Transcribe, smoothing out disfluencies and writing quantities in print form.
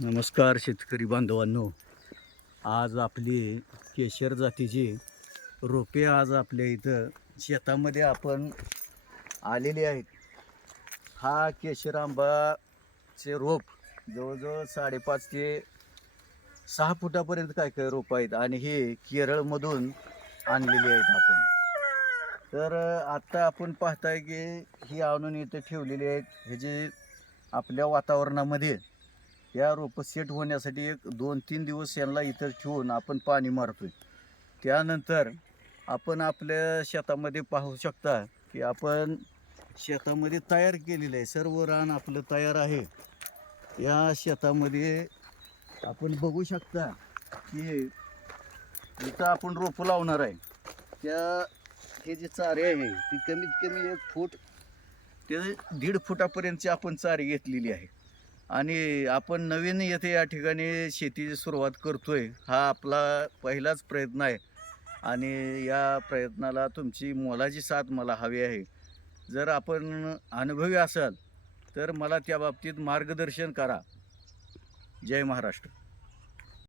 नमस्कार शेतकरी बांधवांनो. आज आपली केशर जातीची रोपे आज आपल्या इथं शेतामध्ये आपण आलेली आहेत. हा केशर आंबाचे रोप जवळजवळ 5.5 ते 6 फुटापर्यंत काय काय रोप आहेत आणि हे केरळमधून आणलेली आहेत आपण. तर आत्ता आपण पाहताय की ही आणून इथे ठेवलेली आहेत. हे जे आपल्या वातावरणामध्ये या रोपं सेट होण्यासाठी 1-2-3 दिवस यांना इथं ठेवून आपण पाणी मारतोय. त्यानंतर आपण आपल्या शेतामध्ये पाहू शकता की आपण शेतामध्ये तयार केलेलं आहे. सर्व रान आपलं तयार आहे. या शेतामध्ये आपण बघू शकता की इथं आपण रोपं लावणार आहे. हे जे चारे आहे ती कमीत कमी 1 फूट ते 1.5 फुटापर्यंतची आपण चारी घेतलेली आहे. आणि आपण नवीन येथे या ठिकाणी शेतीची सुरुवात करतोय. हा आपला पहिलाच प्रयत्न आहे आणि या प्रयत्नाला तुमची मोलाची साथ मला हवी आहे. जर आपण अनुभवी असाल तर मला त्या बाबतीत मार्गदर्शन करा. जय महाराष्ट्र.